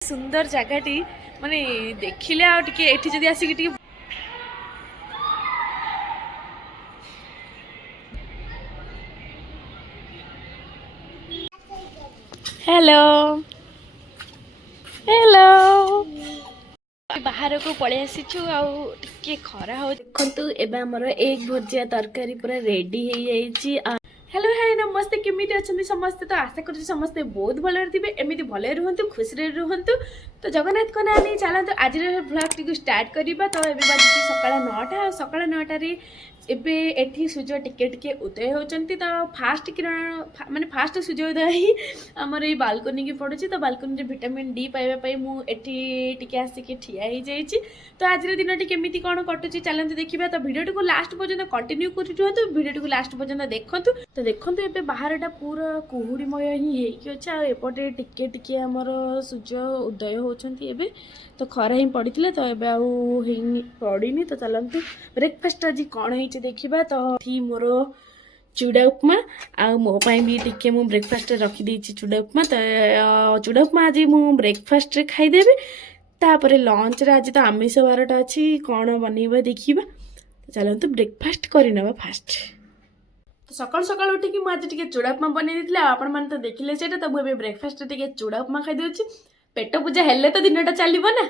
सुंदर जगहटी माने देखिले आ टिके एठी जदी आसी टिके हेलो हेलो बाहर को पळे आसीछु आ टिके खरा हो देखंतु एबे हमर एक भुजिया तरकारी पूरा रेडी हे जाईची। हेलो हाय नमस्ते केमिति अछंती समस्त तो आशा करू समस्त बहुत भले थिबे एमिति भले रुहंतु खुशी रे रुहंतु। तो जगन्नाथ को ना नहीं चलते आज ब्लॉग टी स्टार्ट करबा। तो एबे बाजी सकाळ 9टा सकाळ 9टा रे एबे एठी सूर्य टिके टिके उदय होचंती। तो फास्ट किरण माने फास्ट सूर्योदय ही हमर ए बालकनी की पड़ुची। तो बालकनी रे विटामिन डी पाइबा पई मु एठी टिके आसी के ठिया ही जाईची। तो आज रे दिनटी केमिति कोन कटुची चलते देखिबा। तो वीडियो को लास्ट पर्यंत कंटिन्यू करि रहंतु वीडियो को लास्ट पर्यंत देखंतु। तो देखंतु एबे बाहरटा पूरा कुहुड़ीमय ही हेकी अछि आ एपटे टिके टिके हमर सूर्य उदय होचंती एबे। तो खरा ही पड़िथिले तो एबे आउ हेनी पड़िनी। तो चलंतु ब्रेकफास्ट आज कोन हे देखिबा। तो थी मोर चूड़ा उपमा आ मो पाई भी टिके मु ब्रेकफास्ट रखी देछि चूड़ा उपमा। तो चूड़ा उपमा आज मु ब्रेकफास्ट रे खाई देबे। तापरे लंच रे आज तो आमिष बारटा अछि कोन बनेबा देखिबा। चलंतु ब्रेकफास्ट करि नबा फास्ट। तो सकाल सकाल उठी कि आज टिके चूड़ा उपमा बनै दिथिले आपण मान तो देखिले सेटा। तो मुबे ब्रेकफास्ट टिके चूड़ा उपमा खाई देछि पेट पूजा हेले तो दिनटा चलिबो ना।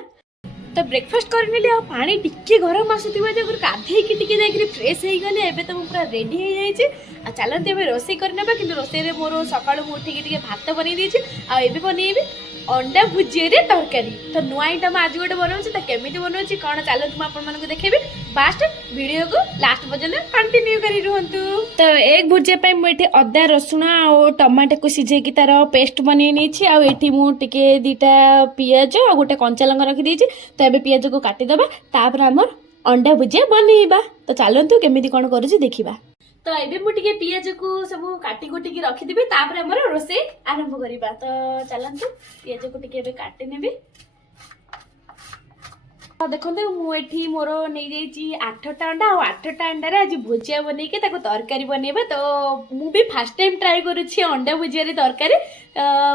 तो ब्रेकफास्ट करनेली आ पानी टिके गरम आसुथिबा जे गाधे की टिके जाई फ्रेश हे गले। एबे तो पूरा रेडी हे जाई छी आ चलंते एबे रोसई करनेबा। किंतु रोसई रे मोर सकाळ मु उठी टिके भात बनै दी छी आ एबे बनेबी अंडा भुजिया रे तरकारी। तो नुआ आइटम आज गोटे बनाऊँ तो केमिति बनाऊँ कौन चलते मुझे देखेबी फास्ट वीडियो को लास्ट पर्यंत कंटिन्यू करी रुहंतु। तो एक भुजिया मुझे अदा रसुण और टमाटो को सिझेकी तार पेस्ट बनै नहीं आ एठी मु टिके दीटा पियाज और गोटे कंचा लंका रखी देछि। तो एबे पियाज को काटिदेबा तापर हमर अंडा भुजिया बनैबा। तो चलतु केमिति कोन करूछि देखिबा। तो एबे मु टिके पियाज को सब काटी कुटी की रखी देबे तापर हमर रोसे आरंभ करिबा। तो चलंतु पियाज को टिके एबे काटी नेबे। देखो मुझे मोर नहीं जाइए 8टा अंडा और 8टा अंडा आज भुजिया बनई के तरकारी बनैबा। तो मु भी फास्ट टाइम ट्राई करुच्छी अंडा भुजिया रे तरकारी।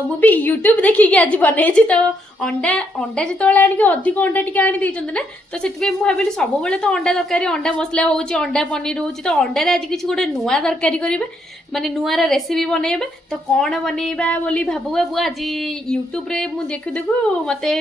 मु भी यूट्यूब देखिए आज बनई। तो अंडा अंडा जो आनिक अधिक अंडा टी आनी देना तो से भाविली सब बेले तो अंडा तरकारी अंडा मसला हो अंडा पनीर हो। तो अंडार आज किसी गोटे नुआ तरकारी करेंगे माने नुआ रेसिपी बनैबा। तो कौन बनैबा बोली भाबू भाबू आज यूट्यूब रे मु देखु देखु मते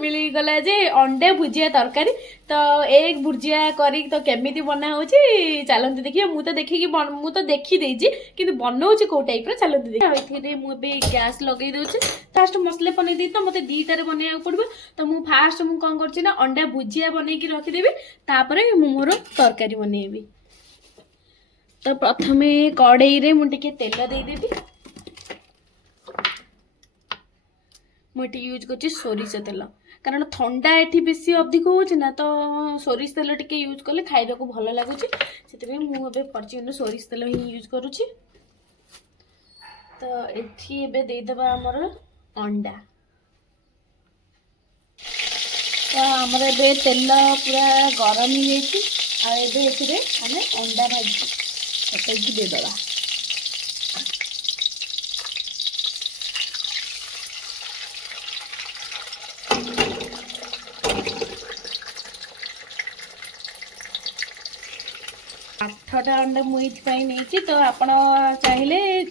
मिलीगला जे अंडा भुजिया तरकारी। तो एक भुजिया करी तो केमिति बना होची चलते देखिए। मु तो देखी मु तो देखी देछि किंतु बनाउछि को टाइप रे चलते देखिए। एथिरे मु बे गैस लगे दोछि फास्ट मसला बनै दी। तो मते दीटारे बनाया पड़बो। तो मु फास्ट मु कोन करछि ना अंडा भुजिया बनै की रखी देबी तापरे मु मोर तरकारी बनैबी। तो प्रथमे कड़ाई रे मु टिके तेल दे देबी। मुझे यूज कर सोरिष तेल कारण ठंडा एठी बेसी अधिक होना। तो सोरिष तेल टिके यूज कले खाइबा को भल लगुच से मुझे परचून सोरिष तेल ही यूज करुच्ची। तो एठी एबे देदेबा हमर अंडा। तो हमर एबे तेल पूरा गरम ही जाइए आ एबे एथिरे हमें अंडा भाजी पकाई देदेबा। आठटा अंडा मुझे नहीं तो आप चाहिए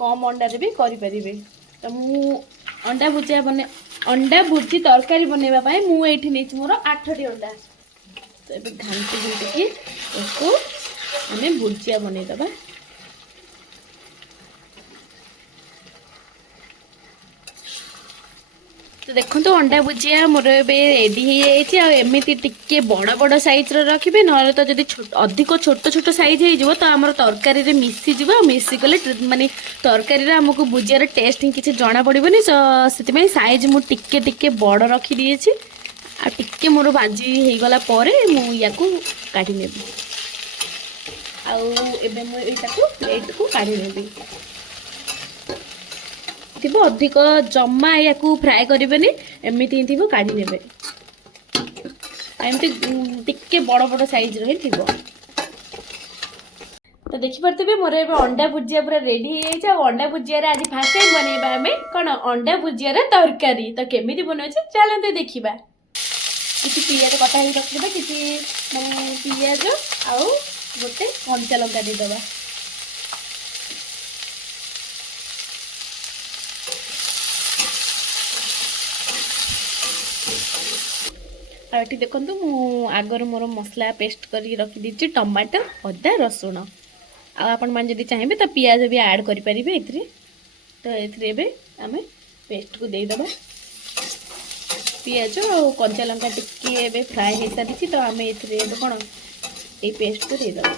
कम अंडारे भी करें। तो मु अंडा भुजिया बने अंडा भुजी तरकारी बनवाई मुझे नहीं मोर 8टी अंडा। तो ये घाटी घुटिकी उसको आम भुजिया बनईदबा। तो देखो तो अंडा भुजिया मोर रेडी हो एमती टिके बड़ बड़ साइज रखिए ना तो जब अधिक छोट छोट साइज हो तो आम तरकारी रे मिसीज मिसीगले माने तरकारी आमको भुजियार टेस्ट किसी जना पड़ोनी। तो से साइज मु टिके टिके बड़ रखी दिए आ टिके मोर भाजी हो गला मुझे काढ़ी नेबी आबे मुझे प्लेट को काढ़ी नेबी। अधिक जमा या फ्राए करेंगे एमती थी काढ़ी ने एमती टिके बड़ बड़ साइज रही थी। तो देखिपे मोर ए अंडा भुजिया पूरा रेडी हो जाए। अंडा भुजिया आज फास्ट टाइम बनैबा आम कौन अंडा भुजिया तरकारी। तो केमी बनाऊे चलते देखा। किसी पियाज कटा ही रखिदा किसी माने पियाज आउ गोटे कंचा लंका देदेबा। आठी देखु आगर मोर मसला पेस्ट कर रखी टमाटर अदा रसुण आपण मैंने जब चाहिए तो पियाज भी ऐड करें। तो ये आम पेस्ट को देदेबा। पियाज और कंचा लंका टिके फ्राए हो सारी तो आम ये कौन ये पेस्ट को देदेबा।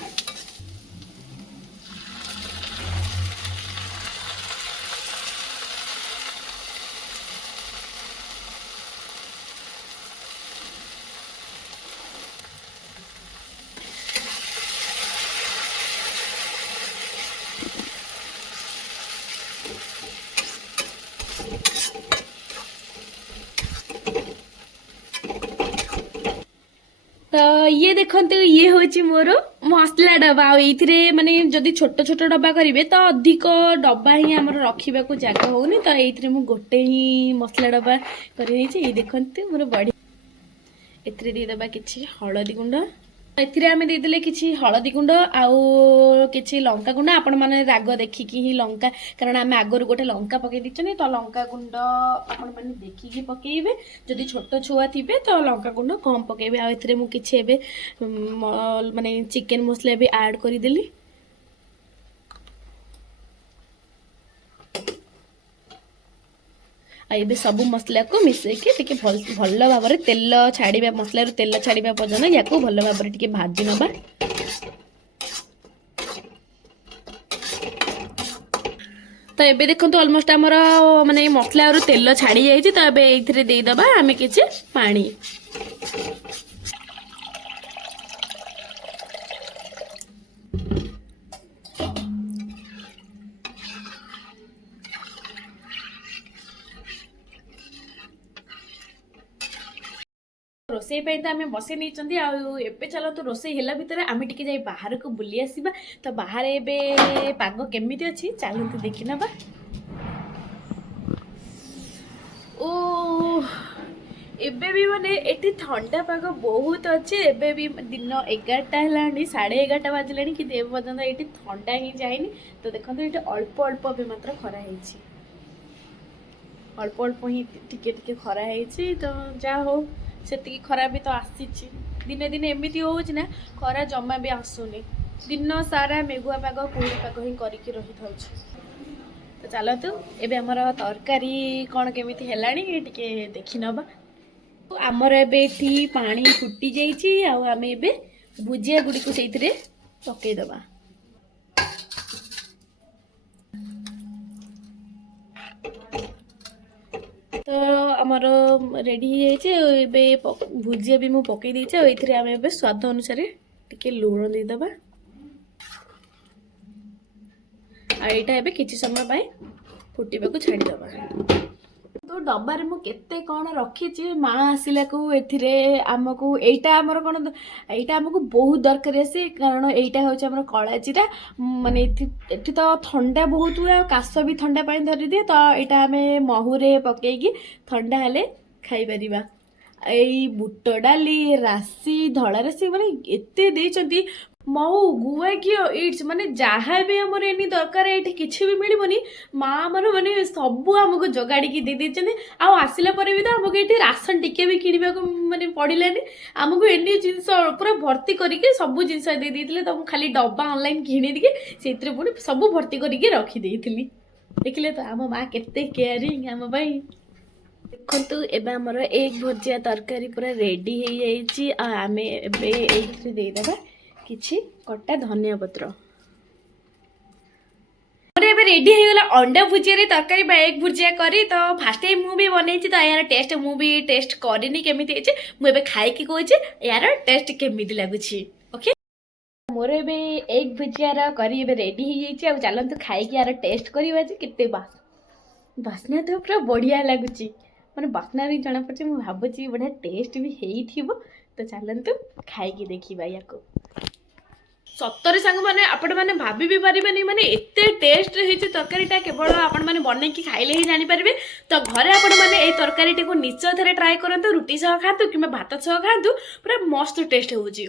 तो ये देखते ये हूँ मोर मसला डब्बा ये माने जदि छोट छोट डब्बा करेंगे तो अधिक डब्बा ही आम रखा जगह होनी। तो ये गोटे ही मसला डब्बा कर देखते मोर बड़ी एदेबा कि हलदी गुंड आम देदेले कि हलदी गुंड आउ कि लंका गुंड आपण मैंने राग देखिकी ही लंका कारण आम आगुरी गोटे लंका पकई दीचुनी। तो लंका गुंड आपण मैंने देखिकी पकेबे जदि छोट छुआ थे तो लंका गुंड कम पकेबे। आउ मुझे माने चिकेन मसला भी ऐड करदेली। ये सब मसला को मिसेक भल भाव तेल छाड़ा मसला तेल छाड़ा पर्यटन या भल भाव भाजी नवा। तो ये देखो ऑलमोस्ट आमर माने मसला तेल छाड़ी जाइए। तो ये देदेबा आम कि पानी। रोसई तो आम बसई नहीं आए चलते रोसई है भितर आम टे जा बाहर को बुली आसवा। तो बाहर ए पाग केमी अच्छी चलते देखी ना। ओ एबे भी माने एटी ठंडा पाग बहुत अच्छे। एबे भी दिन 11टा है 11:30 बाजिला कि पर्यटन ये ठंडा ही जाए। तो देखो ये अल्प अल्प भी मात्र खरा है अल्प अल्प ही टिके खरा है। तो जहाँ हो से खरा भी तो आसी दिने दिने एमती हो खरा जमा भी आसुनी दिन सारा मेघुआ पाग कुड़ी पाग ही करके रही था। तो चलतु एबे हमर तरकारी कौन केमी है टे देखी नवा। आमर एबे पानी फुटी जाइए आम ए भुजिया गुड़ी को से पकईदबा। तो आमर रेडी हो भुजिया भी मुझे पकई देचे। ये आम ए स्वाद अनुसार टिके लुण देदेबा। आईटा किसी समय फुटा को छाड़ीदबा। तो डब्बार मुझे कौन रखी माँ आसला को आमको यहीटा आमर कौन यहीटा आमको बहुत दरकार आसे कारण यहीटा हूँ आम कला जीरा माने ये तो ठंडा बहुत हुए काश भी ठंडा पानी धरी दिए। तो यहाँ आम महूरे पकईकी ठंडा हेले खाईपर। यही बुट डाली राशि धला राशि माने एते देइचंती मऊ गुआ घी इट्स माने जहाँ भी आमर एनी दरकार ये किसी भी मिलबनी माँ आमर माने सबू आमको जगाड़ी दे देते। आसला भी तो आमको ये राशन टिके भी किणवा को माने पड़ानी आमको एनी जिनस पूरा भर्ती करके सबू जिन दे देते। तो खाली डब्बा ऑनलाइन किणी दिए से पुणी सब भर्ती करके रखीदे देखिले। तो आम माँ केते केयरिंग आम देखु एबे हमर एग भुजिया तरकारी पूरा रेडी हो जाइए। आम एबे देदेबा किछि कटा धनिया पत्र। रेडी हो गला अंडा भुजिया तरकारी एग भुजिया करी। तो फास्ट टाइम मुझे बनई तो यार टेस्ट मुझे टेस्ट करनी केमी मुझे खाई कहूँ यार टेस्ट केमी लगुच। ओके मोर ए एग भुजिया करी रेडी हो जाइए। चलते खाई यार टेस्ट करवा केते बास्ना तो पूरा बढ़िया लगुच मैंने बास्ना भी जना पड़े मुझे भावुची बढ़िया टेस्ट भी हो। तो चलतु खाई देखा या सतरे सांग मैंने आपण मैंने भाभी भी पारिबेनी माने एते टेस्ट होइछि तरकारीटा केवल आपण मैंने बनै कि खाइले ही जानि पारिबे। तो घरे आपण मैंने ए तरकारीटी को निश्चय थरे ट्राई करंतु रुटी सह खातु कि भात सह खातु पूरा मस्त टेस्ट होउछि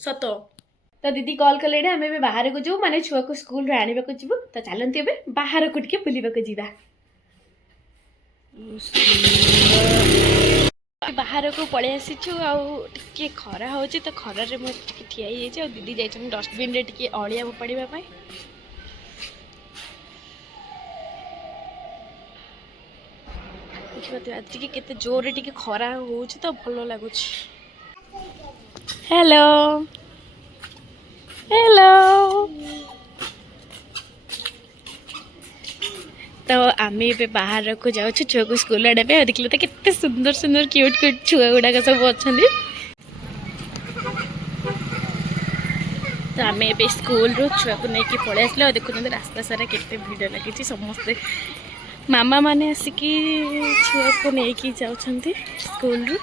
सत। तो दीदी कॉल कले आम ए बाहर को जाऊ माने छुआ को स्कूल रे आनिबा को जिवु। तो चलंती एबे बाहर को टिके बुलिबा को जिबा। बाहर को पलि आसीचु आगे खरा हो तो खरारे मुझे ठिया हो दीदी जाइए डस्टबिन रे टिके अलिया फोपाड़ा देखिए आज के जोर टिके खरा हो तो भल लगुच। हेलो हेलो तो आम ए बाहर को जाऊँ छुआ को स्कूल आने देखिए तो कितने सुंदर सुंदर क्यूट क्यूट छुआ गुड़ाक सब अच्छा। तो आम ए स्कूल रू छुआ को लेकिन पलि आसल देखुं रास्ता सारा केते भिड़ लगी समस्ते मामा माने आसिकी छुआ को लेकिन जाउछंती स्कूल रू।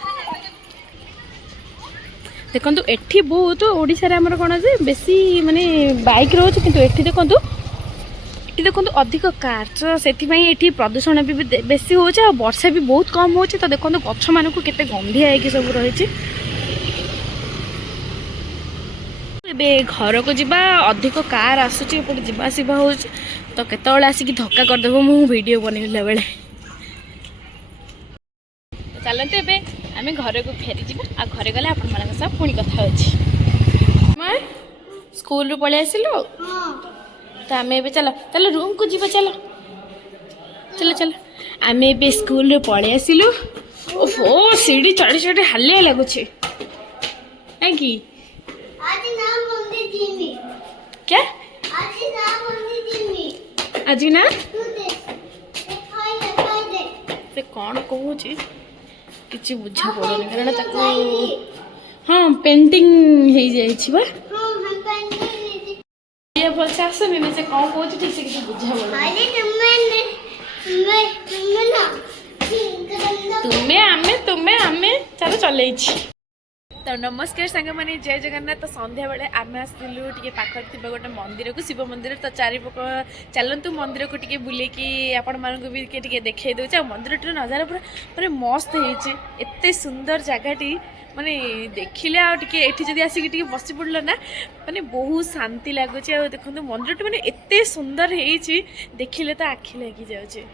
देखो एठी बहुत ओडिशा रे हमर कोन जे बेसी माने बाइक रोज किंतु एठी देखो अधिक कार तो से प्रदूषण भी बेसी हो वर्षा भी बहुत कम हो। तो देखो गछ मान को केते गंधिया है सब रही। घर को जीवा अधिक कार आसूची जावासवा हो तो केत आसिक धक्का करदेव मु वीडियो बनैला बेले। चलते ए आम घर को फेरी जा घरे गले आपण सब पुणी कथा अच्छी स्कूल रू पलि आसिलु। तो आम ए चल चल रूम को जीवा चल चल चल आम ए स्कूल रू पलि आसिलु। ओहो सीढ़ी चढ़ी चढ़ी हालिया लगुच कि क्या आज ना से कौन कहूँ कि बुझा पड़ोनी कारण हाँ पेंटिंग हो जाए भलसे आसनी ना से कौन कहूँ ठीक से किसी बुझा तुम्हें आमे तुम्हें आमे चलो चल। तो नमस्कार सांग मैंने जय जगन्नाथ। तो संध्या बेले आम आसलु टे पाखे थी गोटे मंदिर को शिव मंदिर तो चारिपक चलतु मंदिर को टे बुलेकी आपण मानक भी टे देखई दे मंदिर नजारा पूरा माने मस्त होते सुंदर जगहटी माने देखिले आठी आसिक बसी पड़ल ना माने बहुत शांति लगुच। देखो मंदिर माने एते सुंदर हो देखिले तो आखि लगी जाऊे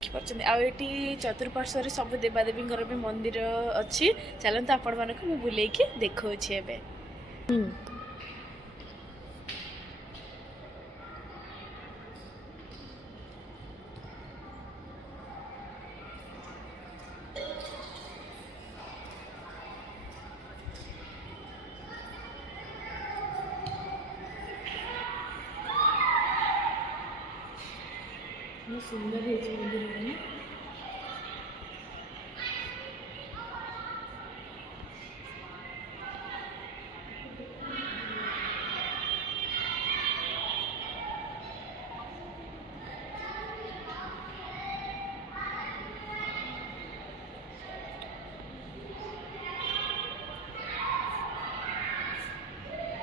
देखिए चतुर्पार्श्व सब देवादेवी भी मंदिर अच्छी। चलते आपण मानक मु बुलेकी देखौछि एबे। सुंदर है मंदिर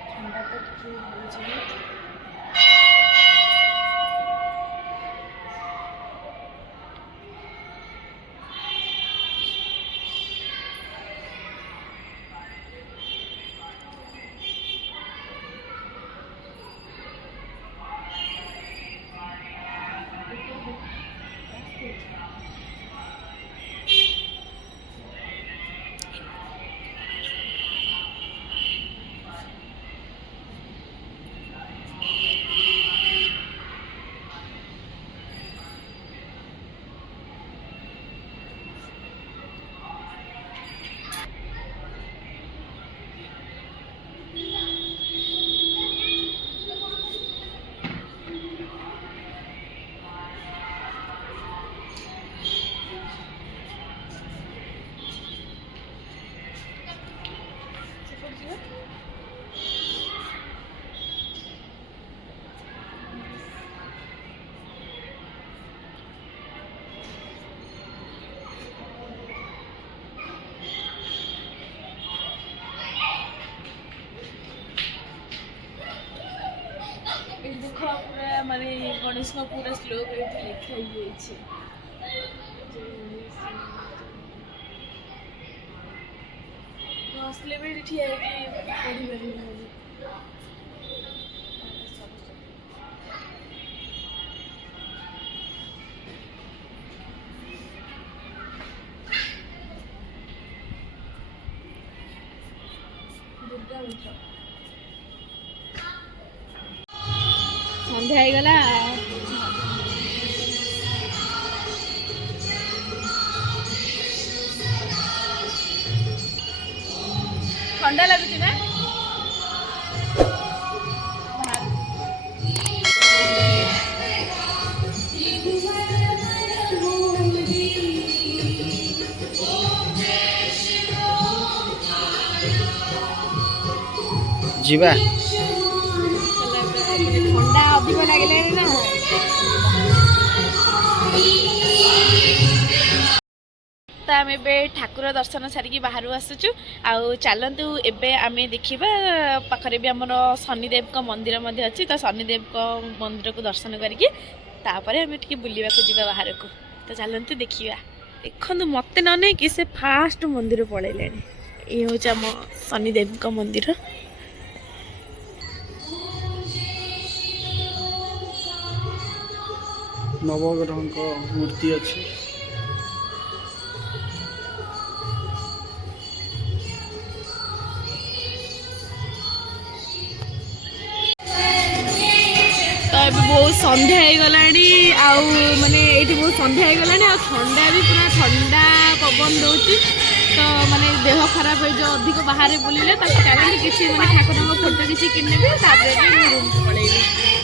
ठंडा तो ମାନେ ଗଣେଶଙ୍କ ପୁରା ଶ୍ଲୋକ ଏଠି ଲେଖା ହେଇଯାଇଛି। ଆସିଲେ ବି ଏଠି ଠିଆ ହେଇକି ପଢ଼ିପାରିବି। ଦୁର୍ଗା ମିତ୍ର ସନ୍ଧ୍ୟା ହେଇଗଲା। ଥଣ୍ଡା ଲାଗୁଛି ନା? ଯିବା। ଥଣ୍ଡା ଅଧିକ ଲାଗିଲାଣି ନା। ତ ଆମେ ଏବେ ଠାକୁର ଦର୍ଶନ ସାରିକି ବାହାରୁ ଆସୁଛୁ। ଆଉ ଚାଲନ୍ତୁ ଏବେ ଆମେ ଦେଖିବା, ପାଖରେ ବି ଆମର ଶନିଦେବଙ୍କ ମନ୍ଦିର ମଧ୍ୟ ଅଛି। ତ ଶନିଦେବଙ୍କ ମନ୍ଦିରକୁ ଦର୍ଶନ କରିକି ତାପରେ ଆମେ ଟିକେ ବୁଲିବାକୁ ଯିବା ବାହାରକୁ। ତ ଚାଲନ୍ତୁ ଦେଖିବା। ଦେଖନ୍ତୁ ମୋତେ ନ ନେଇକି ସେ ଫାଷ୍ଟ ମନ୍ଦିର ପଳେଇଲେଣି। ଇଏ ହେଉଛି ଆମ ଶନିଦେବଙ୍କ ମନ୍ଦିର। ନବଗ୍ରହଙ୍କ ମୂର୍ତ୍ତି ଅଛି। ତ ଏବେ ବହୁତ ସନ୍ଧ୍ୟା ହେଇଗଲାଣି, ଆଉ ମାନେ ଏଇଠି ବହୁତ ସନ୍ଧ୍ୟା ହେଇଗଲାଣି, ଆଉ ଥଣ୍ଡା ବି ପୁରା ଥଣ୍ଡା ପବନ ଦେଉଛି। ତ ମାନେ ଦେହ ଖରାପ ହେଇଯିବ ଅଧିକ ବାହାରେ ବୁଲିଲେ। ତାକୁ ଚାଲନ୍ତୁ କିଛି ମାନେ ଠାକୁରଙ୍କ ଫଟୋ କିଛି କିଣିନେବି, ତାପରେ ବି ମୁଁ ରୁମ୍କୁ ପଳେଇବି।